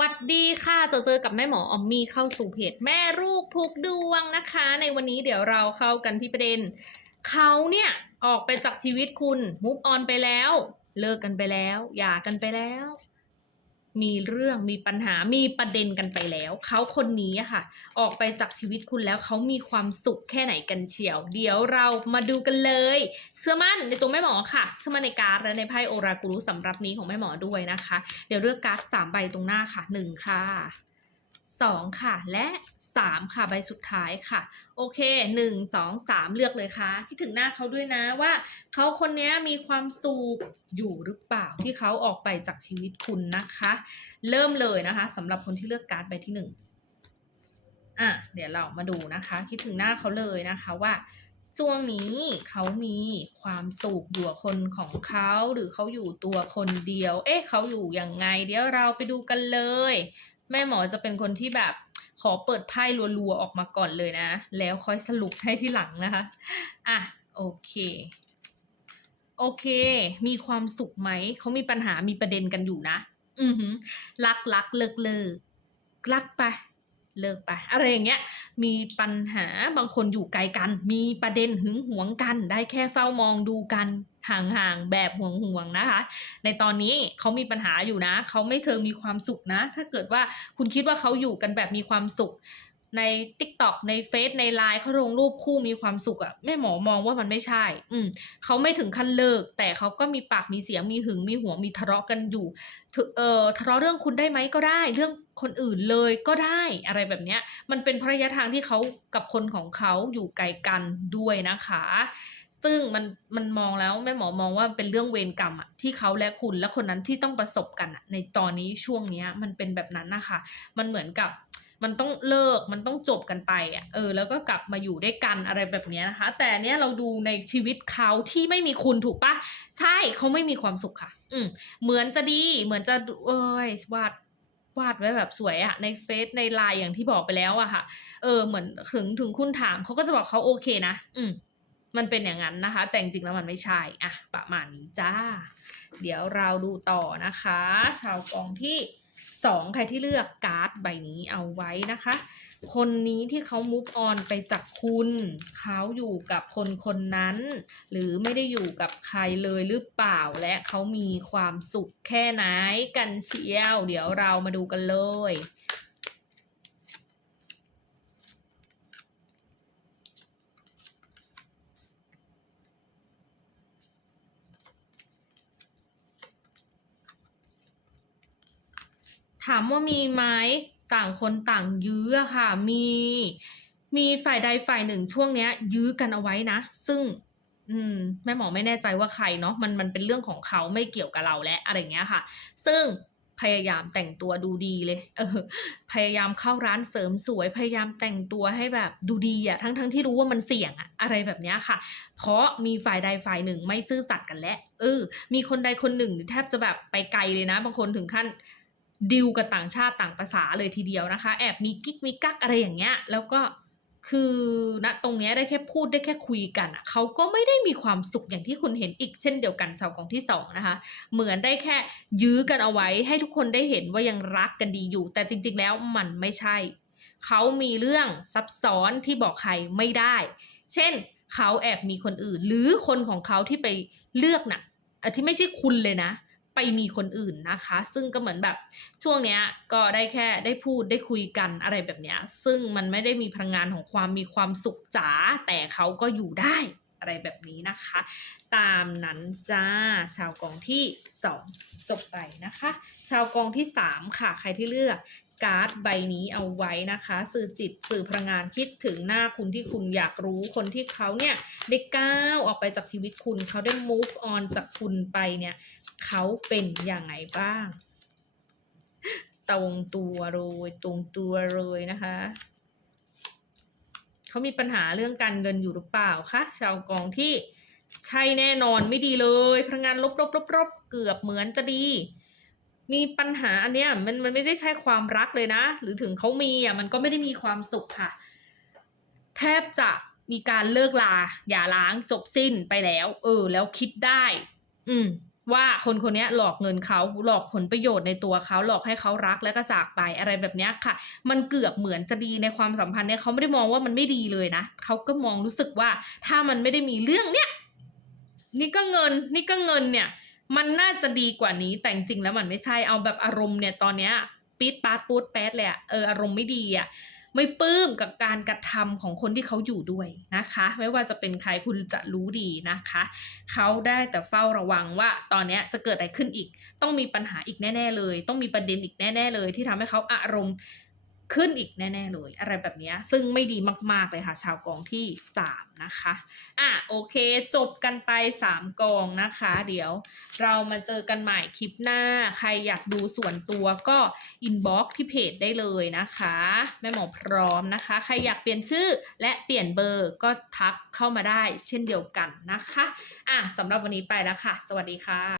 วัดดีค่ะจะเจอกับแม่หมอออมมี่เข้าสู่เพจแม่ลูกผูกดวงนะคะ ในวันนี้เดี๋ยวเราเข้ากันที่ประเด็น เขาเนี่ยออกไปจากชีวิตคุณมุฟออนไปแล้ว เลิกกันไปแล้วหย่ากันไปแล้ว มีเรื่องมีปัญหามีประเด็นกันไปแล้ว เขาคนนี้ค่ะ ออกไปจากชีวิตคุณแล้วเขามีความสุขแค่ไหนกันเชียว เดี๋ยวเรามาดูกันเลย เสื้อมั่นในตัวแม่หมอค่ะเสื้อมั่นในการดและในไพ่โอรากูรุสำหรับนี้ของแม่หมอด้วยนะคะ เดี๋ยวเลือกการ์ดสามใบตรงหน้าค่ะหนึ่งค่ะ สองค่ะ และสามค่ะใบสุดท้ายค่ะ โอเคหนึ่งสองสามเลือกเลยค่ะ คิดถึงหน้าเขาด้วยนะว่าเขาคนนี้มีความสุขอยู่หรือเปล่าที่เขาออกไปจากชีวิตคุณนะคะ เริ่มเลยนะคะสำหรับคนที่เลือกการ์ดใบที่หนึ่งอะ เดี๋ยวเรามาดูนะคะ คิดถึงหน้าเขาเลยนะคะว่าช่วงนี้เขามีความสุขอยู่กับคนของเขาหรือเขาอยู่ตัวคนเดียว เอ๊ะเขาอยู่ยังไง เดี๋ยวเราไปดูกันเลย แม่หมอจะเป็นคนที่แบบขอเปิดไพ่รัวๆออกมาก่อนเลยนะ แล้วค่อยสรุปให้ที่หลังนะคะ อะ โอเค โอเค มีความสุขไหม เขามีปัญหามีประเด็นกันอยู่นะ อือหือรักรักเลิกเลิกรักไป เลิกไป อะไรอย่างเงี้ย มีปัญหาบางคนอยู่ไกลกัน มีประเด็นหึงหวงกัน ได้แค่เฝ้ามองดูกัน ห่างๆ แบบห่วงๆนะคะ ในตอนนี้เขามีปัญหาอยู่นะ เขาไม่เชิงมีความสุขนะ ถ้าเกิดว่าคุณคิดว่าเขาอยู่กันแบบมีความสุข ใน TikTok ในเฟซในไลน์เขาลงรูปคู่มีความสุขอะแม่หมอมองว่ามันไม่ใช่ อืมเขาไม่ถึงขั้นเลิก แต่เขาก็มีปากมีเสียงมีหึงมีหวงมีทะเลาะกันอยู่เอ่อทะเลาะเรื่องคุณได้ไหมก็ได้ เรื่องคนอื่นเลยก็ได้อะไรแบบเนี้ย มันเป็นพาระยะทางที่เขากับคนของเขาอยู่ไกลกันด้วยนะคะ ซึ่งมันมันมองแล้วแม่หมอมองว่าเป็นเรื่องเวรกรรมอะที่เขาและคุณและคนนั้นที่ต้องประสบกันอะในตอนนี้ช่วงเนี้ย มันเป็นแบบนั้นนะคะมันเหมือนกับมันต้องเลิกมันต้องจบกันไปอะเออ แล้วก็กลับมาอยู่ด้วยกันอะไรแบบนี้นะคะ แต่เนี้ยเราดูในชีวิตเขาที่ไม่มีคุณถูกปะใช่เขาไม่มีความสุขค่ะ อืมเหมือนจะดีเหมือนจะเอ้ยวาดวาดไว้แบบสวยอะในเฟซในไลน์อย่างที่บอกไปแล้วอะค่ะ เออเหมือนถึงถึงคุณถามเขาก็จะบอกเขาโอเคนะ อืม มันเป็นอย่างนั้นนะคะ แต่จริงแล้วมันไม่ใช่อะประมาณนี้จ้า เดี๋ยวเราดูต่อนะคะ ชาวกองที่สองใครที่เลือกการ์ดใบนี้เอาไว้นะคะ คนนี้ที่เขา move on ไปจากคุณ เขาอยู่กับคนคนนั้น หรือไม่ได้อยู่กับใครเลยหรือเปล่าและเขามีความสุขแค่ไหนกันเชียว เดี๋ยวเรามาดูกันเลย ถามว่ามีไหมต่างคนต่างยื้อค่ะ มี มีฝ่ายใดฝ่ายหนึ่งช่วงเนี้ย ยื้อกันเอาไว้นะ ซึ่ง อืม แม่หมอไม่แน่ใจว่าใครเนาะ มัน มันเป็นเรื่องของเขาไม่เกี่ยวกับเราและอะไรเงี้ยค่ะ ซึ่งพยายามแต่งตัวดูดีเลย เออ พยายามเข้าร้านเสริมสวย พยายามแต่งตัวให้แบบดูดีอะทั้งทั้งที่รู้ว่ามันเสี่ยงอะอะไรแบบเนี้ยค่ะ เพราะมีฝ่ายใดฝ่ายหนึ่งไม่ซื่อสัตย์กันและ เออ มีคนใดคนหนึ่งแทบจะแบบไปไกลเลยนะ บางคนถึงขั้น ดิวกับต่างชาติต่างภาษาเลยทีเดียวนะคะ แอบมีกิ๊กมีกักอะไรอย่างเงี้ย แล้วก็คือณตรงเนี้ยได้แค่พูดได้แค่คุยกันอะเขาก็ไม่ได้มีความสุขอย่างที่คุณเห็นอีกเช่นเดียวกันสาวกองที่สองนะคะ เหมือนได้แค่ยื้อกันเอาไว้ ให้ทุกคนได้เห็นว่ายังรักกันดีอยู่ แต่จริง ๆ แล้วมันไม่ใช่ เขามีเรื่องซับซ้อนที่บอกใครไม่ได้ เช่นเขาแอบมีคนอื่น หรือคนของเขาที่ไปเลือกน่ะอะที่ไม่ใช่คุณเลยนะ ไปมีคนอื่นนะคะ ซึ่งก็เหมือนแบบช่วงเนี้ยก็ได้แค่ได้พูดได้คุยกันอะไรแบบเนี้ย ซึ่งมันไม่ได้มีพลังงานของความมีความสุขจ๋าแต่เขาก็อยู่ได้อะไรแบบนี้นะคะ ตามนั้นจ้าชาวกองที่สองจบไปนะคะ ชาวกองที่สามค่ะใครที่เลือก การ์ดใบนี้เอาไว้นะคะ สื่อจิตสื่อพลังงานคิดถึงหน้าคุณที่คุณอยากรู้คนที่เขาเนี่ยได้ก้าวออกไปจากชีวิตคุณเขาได้ move on จากคุณไปเนี่ยเขาเป็นอย่างไงบ้างตรงตัวเลยตรงตัวเลยนะคะเขามีปัญหาเรื่องการเงินอยู่หรือเปล่าคะชาวกองที่ใช่แน่นอนไม่ดีเลยพลังงานลบลบลบลบเกือบเหมือนจะดี มีปัญหาอันเนี้ยมันมันไม่ได้ใช่ความรักเลยนะ หรือถึงเขามีอะมันก็ไม่ได้มีความสุขค่ะ แทบจะมีการเลิกลาอย่าล้างจบสิ้นไปแล้ว เออ แล้วคิดได้ อืม ว่าคนคนนี้หลอกเงินเขาหลอกผลประโยชน์ในตัวเขาหลอกให้เขารักแล้วก็จากไปอะไรแบบนี้ค่ะ มันเกือบเหมือนจะดีในความสัมพันธ์เนี่ยเขาไม่ได้มองว่ามันไม่ดีเลยนะเขาก็มองรู้สึกว่าถ้ามันไม่ได้มีเรื่องเนี้ยนี่ก็เงิน นี่ก็เงินเนี่ย มันน่าจะดีกว่านี้แต่จริงแล้วมันไม่ใช่เอาแบบอารมณ์เนี่ยตอนเนี้ยปี๊ดปาดปูดแป๊ดเลยอะเอออารมณ์ไม่ดีอะไม่ปลื้มกับการกระทำของคนที่เขาอยู่ด้วยนะคะ ไม่ว่าจะเป็นใครคุณจะรู้ดีนะคะ เขาได้แต่เฝ้าระวังว่าตอนเนี้ยจะเกิดอะไรขึ้นอีก ต้องมีปัญหาอีกแน่ ๆ เลย ต้องมีประเด็นอีกแน่ ๆ เลย ที่ทำให้เขาอารมณ์ ขึ้นอีกแน่ ๆ เลย อะไรแบบนี้ซึ่งไม่ดีมาก ๆ เลยค่ะ ชาวกองที่ 3 นะคะอะโอเค จบกันไป 3 กองนะคะ เดี๋ยวเรามาเจอกันใหม่คลิปหน้า ใครอยากดูส่วนตัวก็อินบ็อกที่เพจได้เลยนะคะแม่หมอพร้อมนะคะ ใครอยากเปลี่ยนชื่อและเปลี่ยนเบอร์ก็ทักเข้ามาได้เช่นเดียวกันนะคะอะสำหรับวันนี้ไปแล้วค่ะ สวัสดีค่ะ